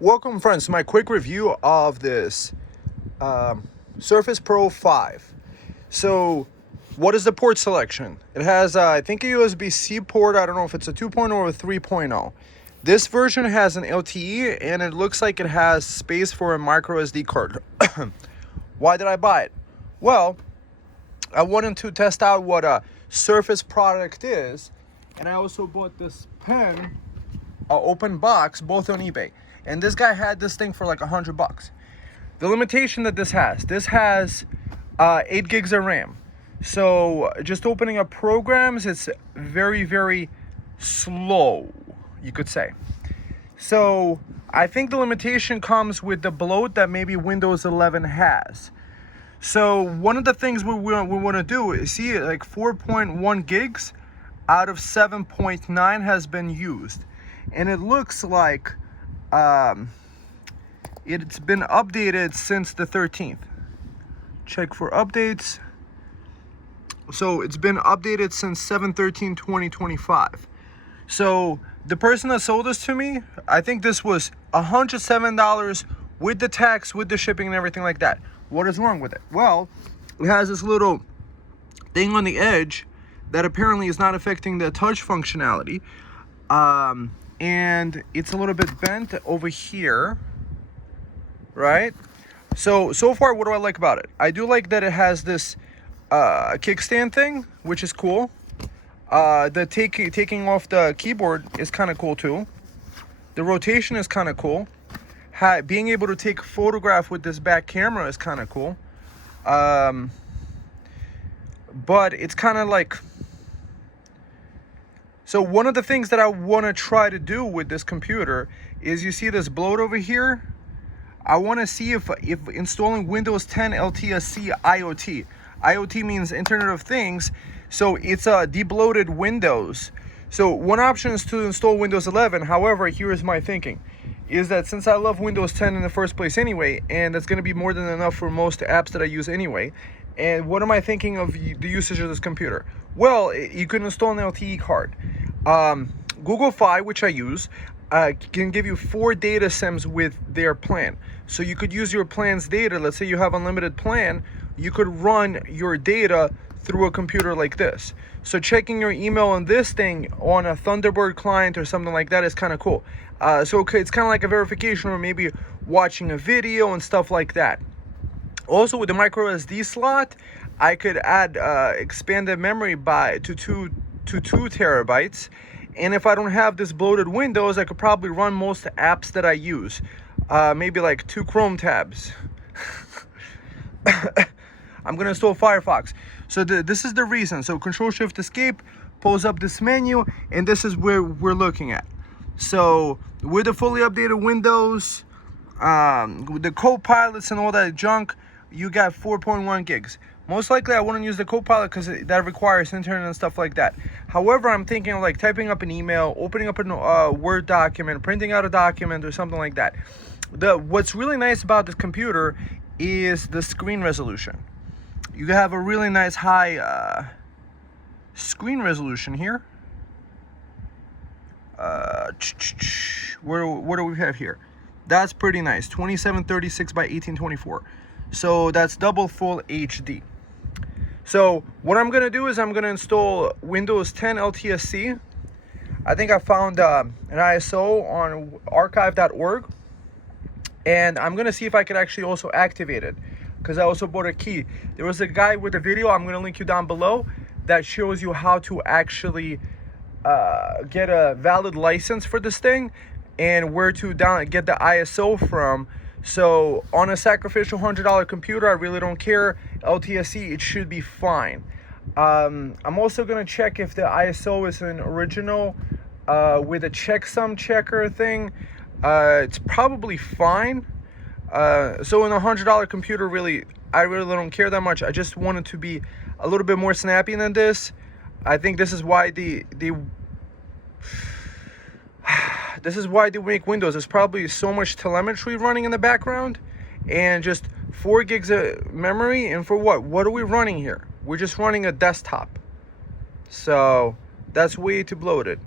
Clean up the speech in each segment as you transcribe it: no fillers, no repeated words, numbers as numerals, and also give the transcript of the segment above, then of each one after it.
Welcome friends to my quick review of this Surface Pro 5. So what is the port selection? It has I think a USB-C port. I don't know if it's a 2.0 or a 3.0. This version has an LTE and it looks like it has space for a micro SD card. Why did I buy it? Well, I wanted to test out what a Surface product is, and I also bought this pen, open box, both on eBay. And this guy had this thing for like $100. The limitation that this has 8 gigs of RAM. So just opening up programs, it's very, very slow, you could say. So I think the limitation comes with the bloat that maybe Windows 11 has. So one of the things we want to do is see like 4.1 gigs out of 7.9 has been used. And it looks like it's been updated since the 13th. Check for updates. So it's been updated since 7/13/2025. So the person that sold this to me, I think this was $107 with the tax, with the shipping and everything like that. What is wrong with it? Well, it has this little thing on the edge that apparently is not affecting the touch functionality. And it's a little bit bent over here, right? So far, what do I like about it? I do like that it has this kickstand thing, which is cool. The taking off the keyboard is kind of cool too. The rotation is kind of cool. Being able to take a photograph with this back camera is kind of cool. But it's kind of like... So one of the things that I want to try to do with this computer is, you see this bloat over here? I want to see if installing Windows 10 LTSC IoT. IoT means Internet of Things. So it's a debloated Windows. So one option is to install Windows 11. However, here is my thinking, is that since I love Windows 10 in the first place anyway, and that's going to be more than enough for most apps that I use anyway, and what am I thinking of the usage of this computer? Well, you can install an LTE card. Google Fi, which I use, can give you 4 data SIMs with their plan. So you could use your plan's data. Let's say you have unlimited plan, you could run your data through a computer like this. So checking your email on this thing on a Thunderbird client or something like that is kind of cool. So it's kind of like a verification, or maybe watching a video and stuff like that. Also, with the micro SD slot, I could add expanded memory to 2 terabytes. And if I don't have this bloated Windows, I could probably run most apps that I use. Maybe like 2 Chrome tabs. I'm gonna install Firefox. So this is the reason. So Control-Shift-Escape pulls up this menu, and this is where we're looking at. So with the fully updated Windows, with the co-pilots and all that junk, you got 4.1 gigs. Most likely I wouldn't use the Copilot because that requires internet and stuff like that. However, I'm thinking of like typing up an email, opening up a Word document, printing out a document or something like that. What's really nice about this computer is the screen resolution. You have a really nice high screen resolution here. What do we have here? That's pretty nice, 2736 by 1824. So that's double full HD. So what I'm gonna do is I'm gonna install Windows 10 LTSC. I think I found an ISO on archive.org, and I'm gonna see if I could actually also activate it, because I also bought a key. There was a guy with a video, I'm gonna link you down below, that shows you how to actually get a valid license for this thing and where to get the ISO from. So on a sacrificial $100 computer, I really don't care. LTSC, it should be fine. I'm also gonna check if the ISO is an original with a checksum checker thing. It's probably fine. So in a $100 computer, I really don't care that much. I just wanted to be a little bit more snappy than this. I think this is why they make Windows. There's probably so much telemetry running in the background, and just 4 gigs of memory. And for what? What are we running here? We're just running a desktop. So that's way too bloated.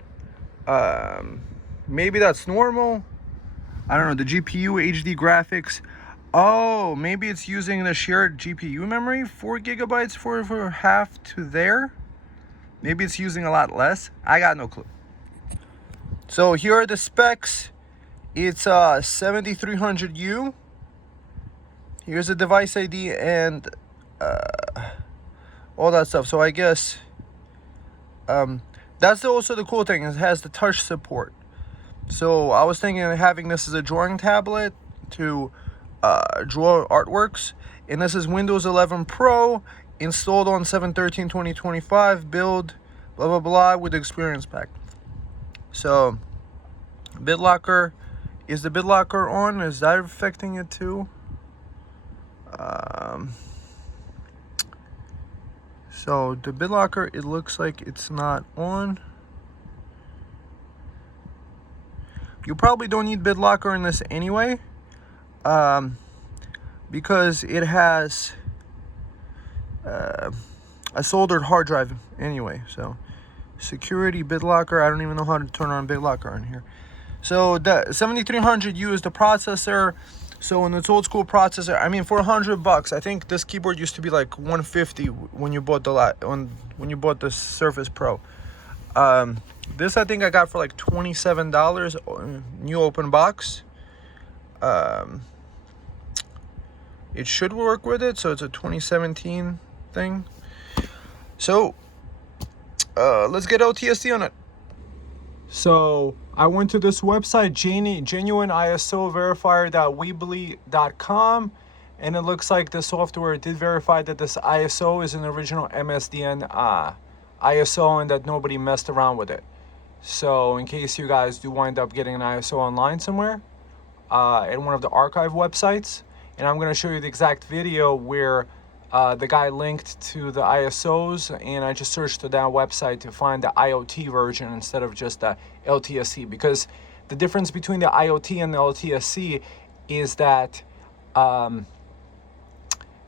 Maybe that's normal. I don't know, the GPU HD graphics. Oh, maybe it's using the shared GPU memory, 4 gigabytes for half to there. Maybe it's using a lot less. I got no clue. So here are the specs. It's 7300U. Here's the device ID and all that stuff. So I guess that's also the cool thing. It has the touch support. So I was thinking of having this as a drawing tablet to draw artworks. And this is Windows 11 Pro, installed on 7/13/2025, build, blah, blah, blah, with the experience pack. So, BitLocker, is the BitLocker on? Is that affecting it too? So, the BitLocker, it looks like it's not on. You probably don't need BitLocker in this anyway, because it has a soldered hard drive anyway. So security, BitLocker, I don't even know how to turn on BitLocker on here. So the 7300U is the processor. So in its old school processor, I mean, for $100, I think this keyboard used to be like $150 when you bought when you bought the Surface Pro. This I think I got for like $27, new open box. It should work with it, so it's a 2017 thing. So let's get LTSC on it. So I went to this website, genuineisoverifier.weebly.com, and it looks like the software did verify that this ISO is an original MSDN ISO and that nobody messed around with it. So in case you guys do wind up getting an ISO online somewhere, at one of the archive websites, and I'm going to show you the exact video where the guy linked to the ISOs, and I just searched to that website to find the IoT version instead of just the LTSC, because the difference between the IoT and the LTSC is that the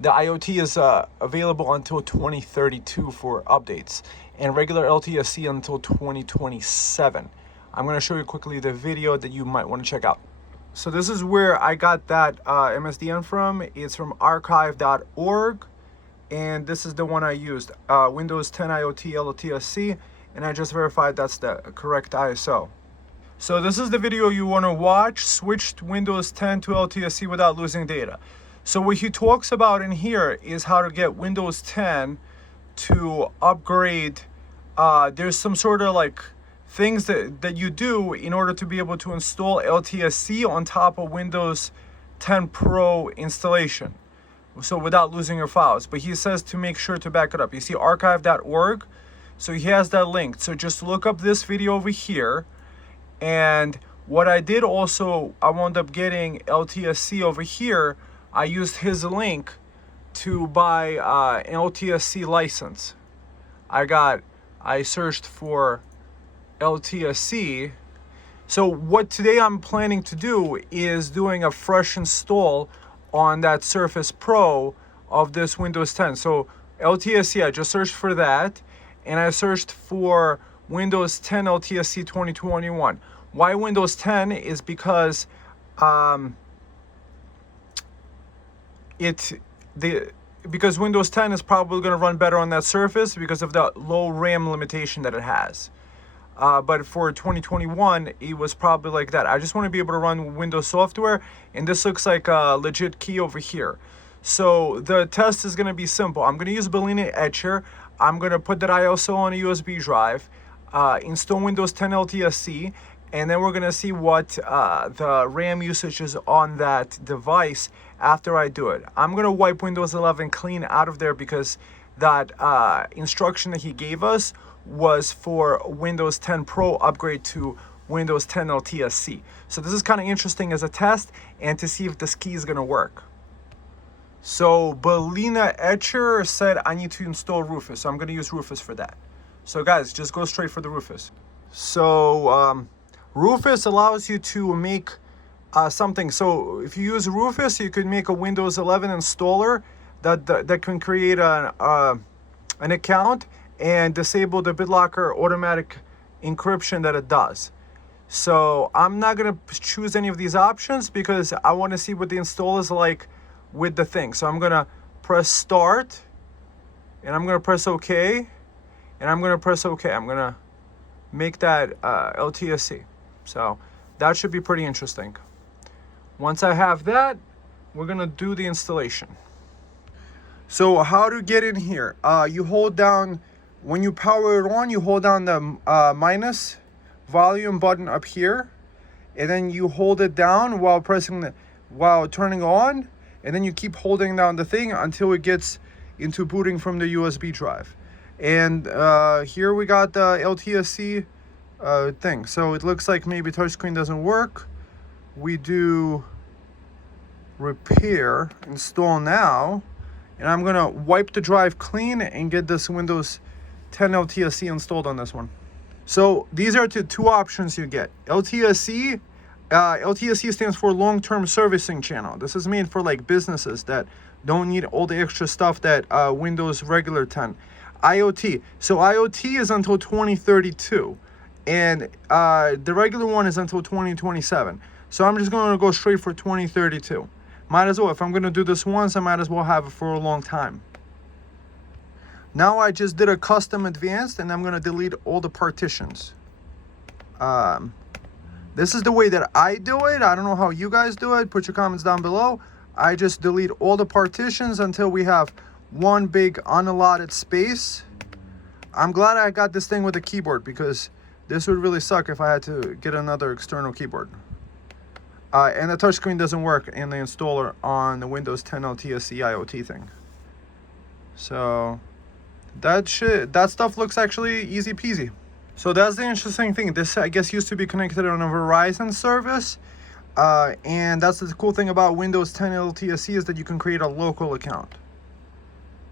IoT is available until 2032 for updates, and regular LTSC until 2027. I'm going to show you quickly the video that you might want to check out. So this is where I got that MSDN from. It's from archive.org, and this is the one I used, Windows 10 Iot LTSC, and I just verified that's the correct ISO. So this is the video you want to watch, switched Windows 10 to LTSC without losing data. So what he talks about in here is how to get Windows 10 to upgrade. There's some sort of like things that you do in order to be able to install LTSC on top of Windows 10 Pro installation, so without losing your files. But he says to make sure to back it up. You see archive.org, so he has that linked. So just look up this video over here. And what I did also, I wound up getting LTSC over here. I used his link to buy an LTSC license. I searched for LTSC. So what today I'm planning to do is doing a fresh install on that Surface Pro of this Windows 10. So LTSC, I just searched for that, and I searched for Windows 10 LTSC 2021. Why Windows 10 is because because Windows 10 is probably going to run better on that Surface because of the low RAM limitation that it has. But for 2021, it was probably like that. I just want to be able to run Windows software, and this looks like a legit key over here. So the test is going to be simple. I'm going to use Bloated Etcher. I'm going to put that ISO on a USB drive, install Windows 10 LTSC, and then we're going to see what the RAM usage is on that device after I do it. I'm going to wipe Windows 11 clean out of there because that instruction that he gave us was for Windows 10 Pro upgrade to Windows 10 LTSC. So this is kind of interesting as a test and to see if this key is going to work. So Bloated Etcher said I need to install Rufus, so I'm going to use Rufus for that. So guys, just go straight for the Rufus. So Rufus allows you to make something. So if you use Rufus, you could make a Windows 11 installer that can create an account and disable the BitLocker automatic encryption that it does. So I'm not gonna choose any of these options because I want to see what the install is like with the thing. So I'm gonna press start, and I'm gonna press OK, and I'm gonna press OK. I'm gonna make that LTSC. So that should be pretty interesting. Once I have that, we're gonna do the installation. So how to get in here? You hold down, when you power it on, you hold down the minus volume button up here, and then you hold it down while turning on, and then you keep holding down the thing until it gets into booting from the USB drive. And here we got the LTSC thing. So it looks like maybe touchscreen doesn't work. We do repair, install now, and I'm gonna wipe the drive clean and get this Windows 10 LTSC installed on this one. So these are the two options you get. LTSC stands for long-term servicing channel. This is made for like businesses that don't need all the extra stuff that Windows regular 10. IoT. So IoT is until 2032, and the regular one is until 2027. So I'm just going to go straight for 2032. Might as well. If I'm going to do this once, I might as well have it for a long time. Now I just did a custom advanced, and I'm going to delete all the partitions. This is the way that I do it. I don't know how you guys do it. Put your comments down below. I just delete all the partitions until we have one big unallotted space. I'm glad I got this thing with a keyboard, because this would really suck if I had to get another external keyboard. And the touchscreen doesn't work in the installer on the Windows 10 LTSC IoT thing. So that stuff looks actually easy peasy. So that's the interesting thing. This, I guess, used to be connected on a Verizon service. And that's the cool thing about Windows 10 LTSC, is that you can create a local account.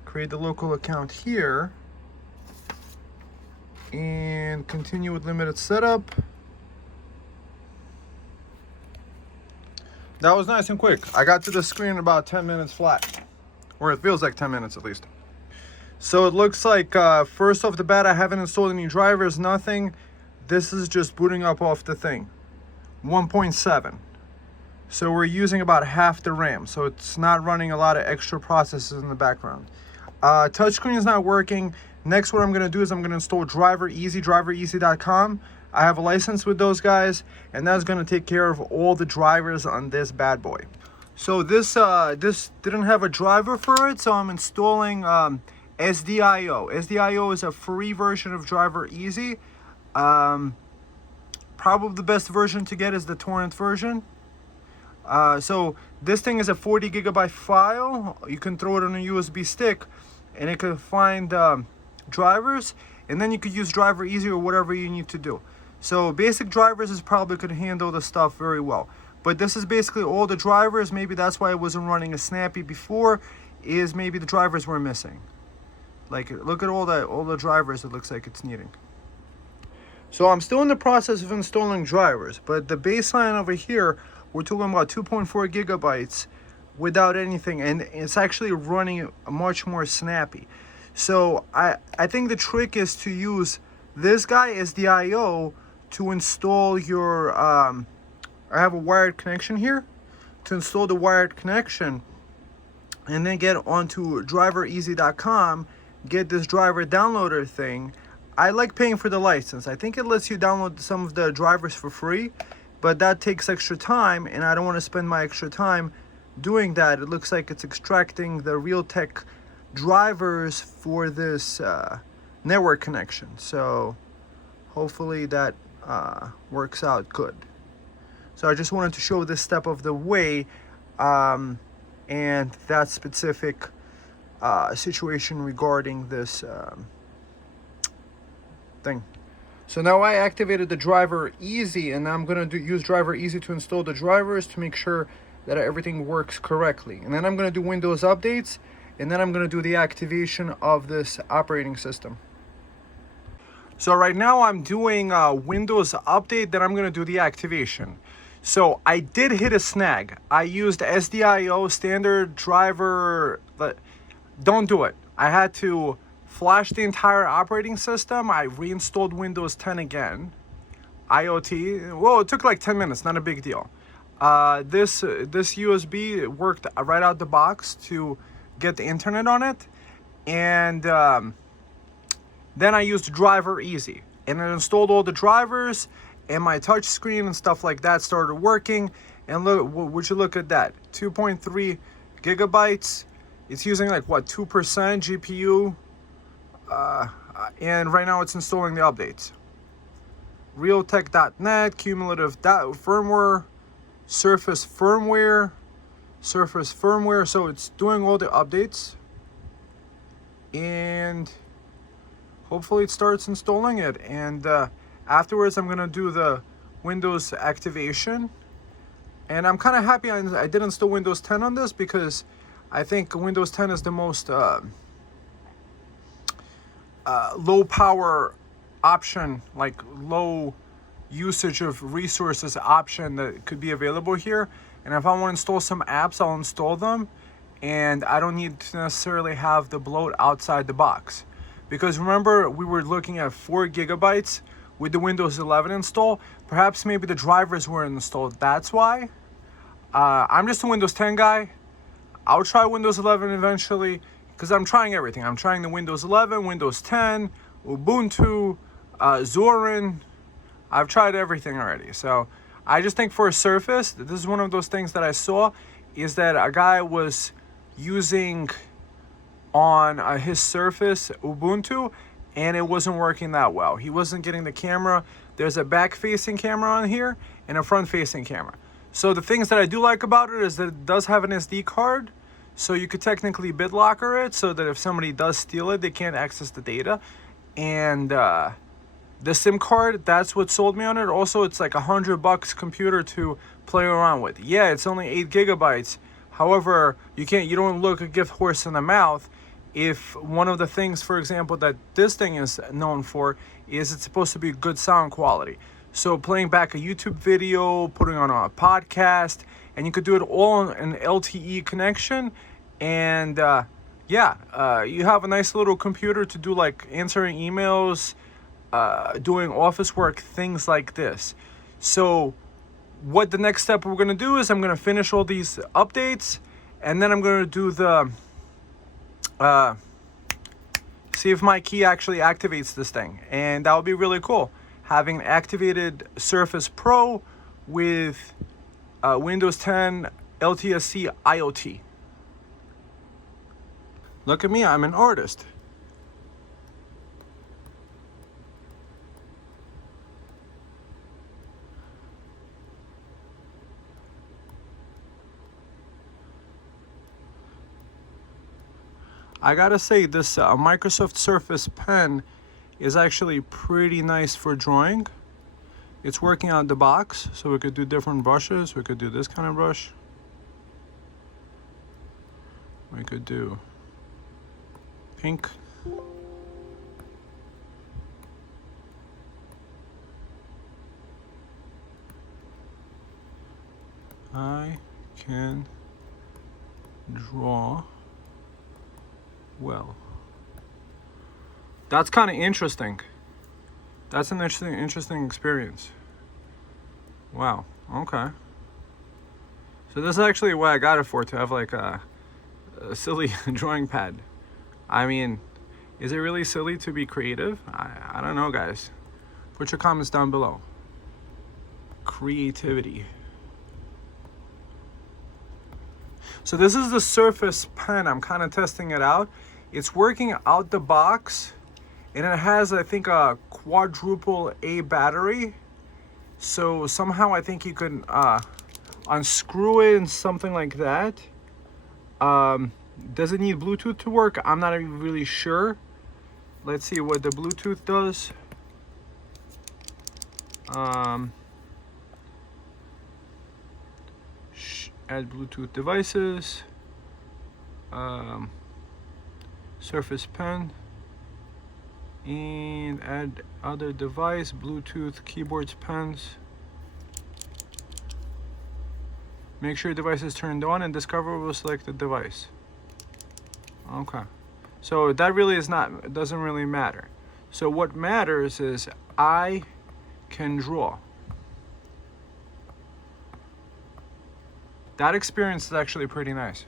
Create the local account here. And continue with limited setup. That was nice and quick. I got to the screen in about 10 minutes flat. Or it feels like 10 minutes at least. So it looks like first off the bat, I haven't installed any drivers, nothing. This is just booting up off the thing. 1.7. So we're using about half the RAM. So it's not running a lot of extra processes in the background. Touchscreen is not working. Next, what I'm going to do is I'm going to install Driver Easy, drivereasy.com. I have a license with those guys, and that's going to take care of all the drivers on this bad boy. So this didn't have a driver for it, so I'm installing SDIO. SDIO is a free version of Driver Easy. Probably the best version to get is the torrent version. So this thing is a 40 gigabyte file. You can throw it on a USB stick, and it can find drivers, and then you could use Driver Easy or whatever you need to do. So basic drivers is probably could handle the stuff very well. But this is basically all the drivers. Maybe that's why it wasn't running as snappy before, is maybe the drivers were missing. Like, look at all the drivers it looks like it's needing. So I'm still in the process of installing drivers, but the baseline over here, we're talking about 2.4 gigabytes without anything, and it's actually running much more snappy. So I think the trick is to use this guy as the IO to install your I have a wired connection here, to install the wired connection, and then get onto drivereasy.com, get this driver downloader thing. I like paying for the license. I think it lets you download some of the drivers for free, but that takes extra time, and I don't want to spend my extra time doing that. It looks like it's extracting the Realtek drivers for this network connection. So hopefully that works out good. So I just wanted to show this step of the way, and that specific situation regarding this thing. So now I activated the Driver Easy, and I'm going to use Driver Easy to install the drivers to make sure that everything works correctly. And then I'm going to do Windows updates, and then I'm going to do the activation of this operating system. So right now I'm doing Windows update, then I'm going to do the activation. So I did hit a snag. I used SDIO standard driver, but don't do it. I had to flash the entire operating system. I reinstalled Windows 10 again. IoT. Well, it took like 10 minutes, not a big deal. This USB worked right out the box to get the internet on it, and then I used Driver Easy, and it installed all the drivers, and my touch screen and stuff like that started working. And look, would you look at that? 2.3 gigabytes. It's using like what, 2% GPU, and right now it's installing the updates. Realtek.net, cumulative firmware, Surface firmware. So it's doing all the updates, and hopefully it starts installing it. And afterwards, I'm gonna do the Windows activation. And I'm kind of happy I did install Windows 10 on this, because I think Windows 10 is the most low power option, like low usage of resources option that could be available here. And if I want to install some apps, I'll install them, and I don't need to necessarily have the bloat outside the box. Because remember, we were looking at 4 gigabytes with the Windows 11 install. Perhaps maybe the drivers weren't installed, that's why. I'm just a Windows 10 guy. I'll try Windows 11 eventually, because I'm trying everything. I'm trying the Windows 11, Windows 10, Ubuntu, Zorin. I've tried everything already. So I just think for a Surface, this is one of those things that I saw, is that a guy was using on his Surface Ubuntu, and it wasn't working that well. He wasn't getting the camera. There's a back-facing camera on here and a front-facing camera. So the things that I do like about it is that it does have an SD card, so you could technically BitLocker it, so that if somebody does steal it, they can't access the data. And the SIM card, that's what sold me on it. Also, it's like $100 computer to play around with. Yeah, it's only 8 gigabytes. However, you don't look a gift horse in the mouth if one of the things, for example, that this thing is known for is it's supposed to be good sound quality. So playing back a YouTube video, putting on a podcast, and you could do it all on an LTE connection. And you have a nice little computer to do like answering emails, doing office work, things like this. So what the next step we're going to do is I'm going to finish all these updates, and then I'm going to do the see if my key actually activates this thing. And that would be really cool, having an activated Surface Pro with Windows 10 LTSC IoT. Look at me, I'm an artist. I gotta say, this Microsoft Surface Pen is actually pretty nice for drawing. It's working out the box, so we could do different brushes. We could do this kind of brush. We could do pink. I can draw well. That's kind of interesting. That's an interesting experience. Wow. Okay. So this is actually what I got it for, to have like a silly drawing pad. I mean, is it really silly to be creative? I don't know, guys. Put your comments down below. Creativity. So this is the Surface Pen. I'm kind of testing it out. It's working out the box, and it has, I think, a quadruple A battery. So somehow I think you can unscrew it and something like that. Does it need Bluetooth to work? I'm not even really sure. Let's see what the Bluetooth does. Add Bluetooth devices. Surface Pen. And add other device, Bluetooth, keyboards, pens. Make sure your device is turned on, and Discover will select the device. Okay. So that really is not, it doesn't really matter. So what matters is I can draw. That experience is actually pretty nice.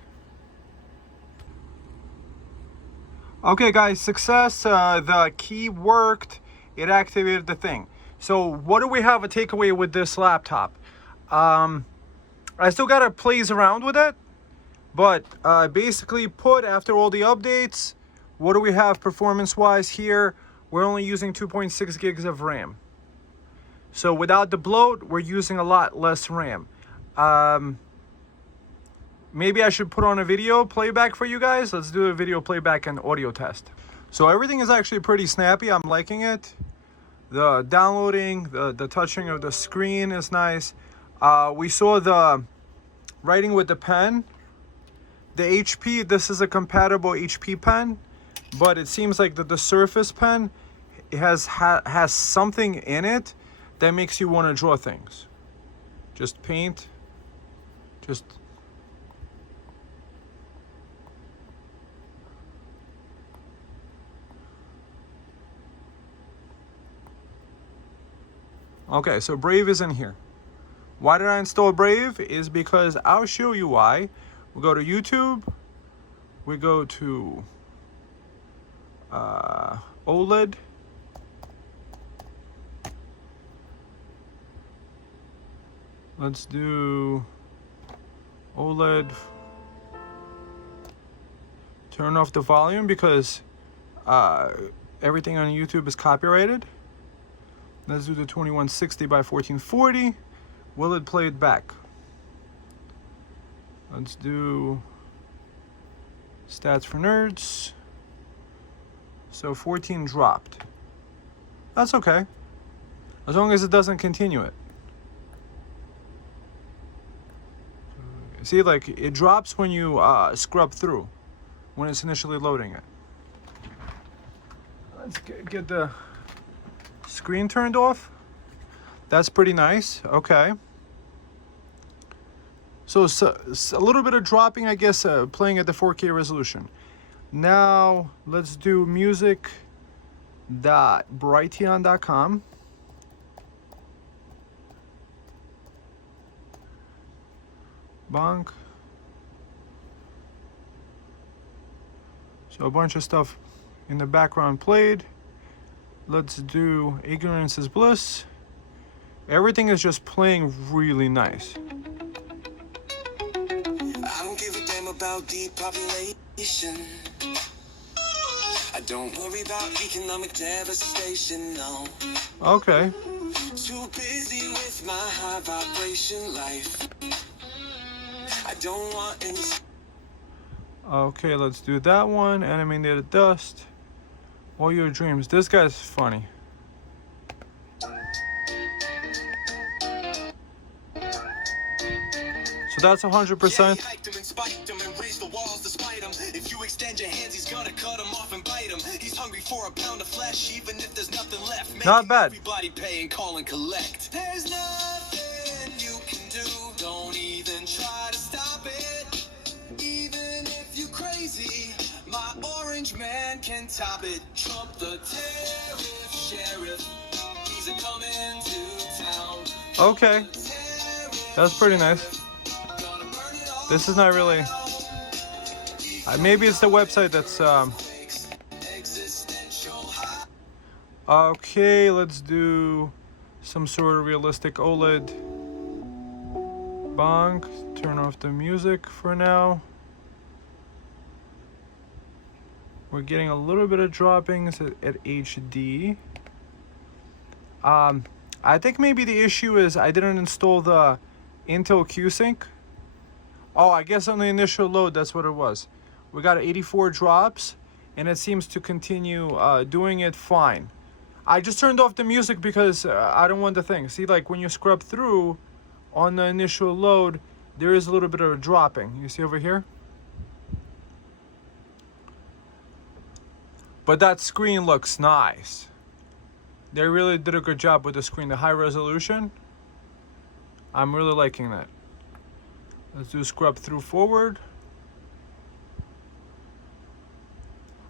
Okay guys, success. The key worked. It activated the thing. So what do we have a takeaway with this laptop? I still gotta plays around with it, but basically after all the updates, what do we have performance wise here? We're only using 2.6 gigs of RAM. So without the bloat, we're using a lot less RAM. Maybe I should put on a video playback for you guys. Let's do a video playback and audio test. So everything is actually pretty snappy. I'm liking it. The downloading, the touching of the screen is nice. We saw the writing with the pen. The HP, this is a compatible HP pen, but it seems like the Surface pen has something in it that makes you want to draw things. Just paint. Okay, so Brave is in here. Why did I install Brave? Is because I'll show you why. We go to YouTube. We go to OLED. Let's do OLED. Turn off the volume because everything on YouTube is copyrighted. Let's do the 2160 by 1440. Will it play it back? Let's do stats for nerds. So 14 dropped. That's okay, as long as it doesn't continue it. See, like it drops when you scrub through, when it's initially loading it. Let's get the screen turned off. That's pretty nice. Okay. So a little bit of dropping, I guess, playing at the 4K resolution. Now let's do music.brighteon.com. Bonk. So a bunch of stuff in the background played. Let's do Ignorance is Bliss. Everything is just playing really nice. I don't give a damn about depopulation. I don't worry about economic devastation, no. Okay. Too busy with my high vibration life. I don't want any. Okay, let's do that one. Animated dust. All your dreams. This guy's funny. So that's 100%. If you extend your hands, he's gonna cut him off and bite him. He's hungry for a pound of flesh, even if there's nothing left. Not bad. Everybody pay and call and collect. There's nothing you can do. Don't even try to stop it. Even if you crazy, my orange man can top it. Trump the tariff sheriff. He's a coming to town. Okay. That's pretty nice. This is not really. Maybe it's the website that's. Okay, let's do some sort of realistic OLED. Bonk. Turn off the music for now. We're getting a little bit of droppings at HD. I think maybe the issue is I didn't install the Intel Q-Sync. Oh, I guess on the initial load, that's what it was. We got 84 drops, and it seems to continue doing it fine. I just turned off the music because I don't want the thing. See, like when you scrub through on the initial load, there is a little bit of a dropping. You see over here? But that screen looks nice. They really did a good job with the screen. The high resolution, I'm really liking that. Let's do scrub through forward.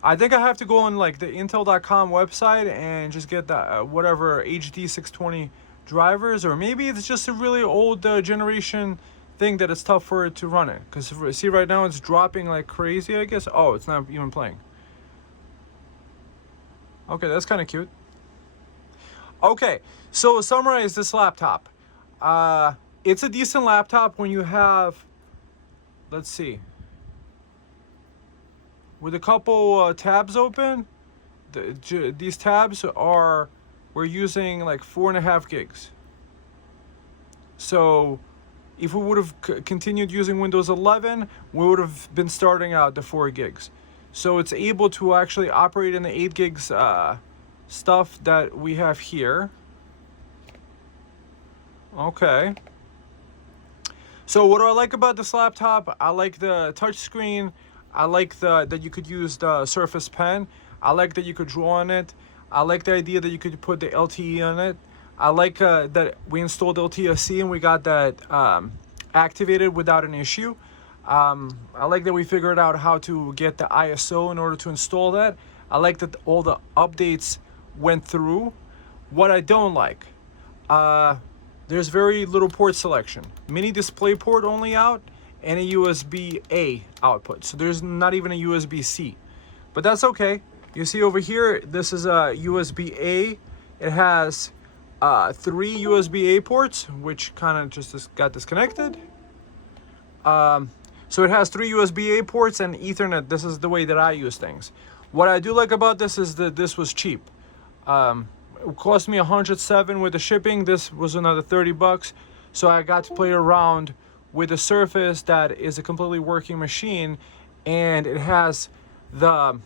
I think I have to go on like the Intel.com website and just get the whatever HD 620 drivers, or maybe it's just a really old generation thing that it's tough for it to run it. Because see right now it's dropping like crazy, I guess. Oh, it's not even playing. Okay, that's kind of cute. Okay, so to summarize this laptop. It's a decent laptop when you have, let's see, with a couple tabs open. These tabs we're using like 4.5 gigs. So if we would have continued using Windows 11, we would have been starting out the 4 gigs. So it's able to actually operate in the 8 gigs stuff that we have here. Okay. So what do I like about this laptop? I like the touch screen. I like that you could use the Surface Pen. I like that you could draw on it. I like the idea that you could put the LTE on it. I like that we installed LTSC and we got that activated without an issue. I like that we figured out how to get the ISO in order to install that. I like that all the updates went through. What I don't like, there's very little port selection. Mini display port only out, and a USB-A output. So there's not even a USB-C. But that's okay. You see over here, this is a USB-A. It has 3 USB-A ports, which kind of just got disconnected. So it has 3 USB-A ports and Ethernet. This is the way that I use things. What I do like about this is that this was cheap. It cost me $107 with the shipping. This was another $30. So I got to play around with a Surface that is a completely working machine, and it has the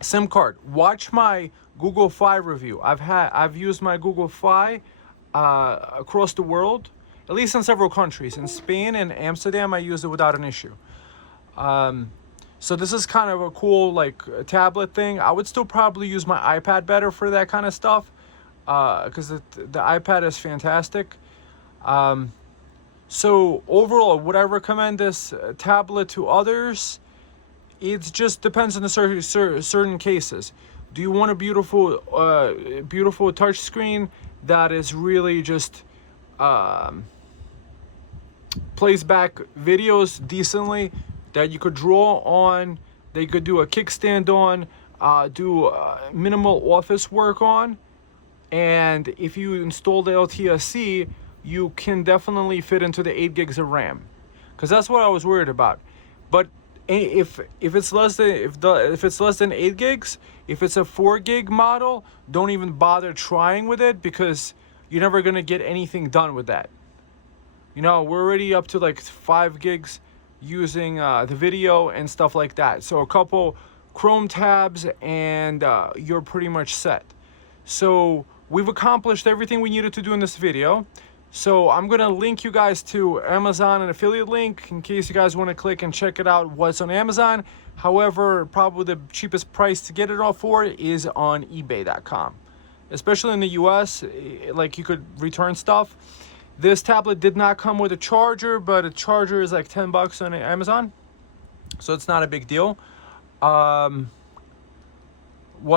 SIM card. Watch my Google Fi review. I've used my Google Fi across the world, at least in several countries. In Spain and Amsterdam, I used it without an issue. So this is kind of a cool like tablet thing. I would still probably use my iPad better for that kind of stuff, because the iPad is fantastic. So overall, would I recommend this tablet to others? It just depends on the certain cases. Do you want a beautiful touch screen that is really just plays back videos decently, that you could draw on, that you could do a kickstand on, do minimal office work on, and if you install the LTSC, you can definitely fit into the 8 gigs of RAM, because that's what I was worried about. But if it's less than 8 gigs, if it's a 4 gig model, don't even bother trying with it, because you're never gonna get anything done with that. You know, we're already up to like 5 gigs using the video and stuff like that. So a couple Chrome tabs and you're pretty much set. So we've accomplished everything we needed to do in this video. So I'm gonna link you guys to Amazon, an affiliate link, in case you guys want to click and check it out what's on Amazon. However, probably the cheapest price to get it all for is on eBay.com. Especially in the US, like you could return stuff. This tablet did not come with a charger, but a charger is like $10 on Amazon, so it's not a big deal. What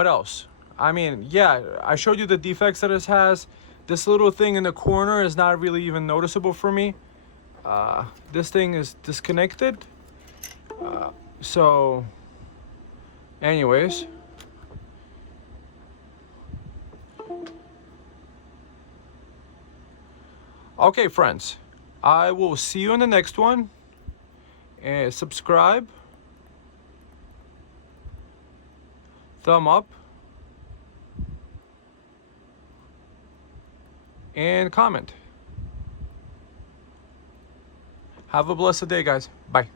else? I mean, yeah, I showed you the defects that it has. This little thing in the corner is not really even noticeable for me. This thing is disconnected. So, anyways. Okay, friends. I will see you in the next one. And subscribe. Thumb up. And comment. Have a blessed day, guys. Bye.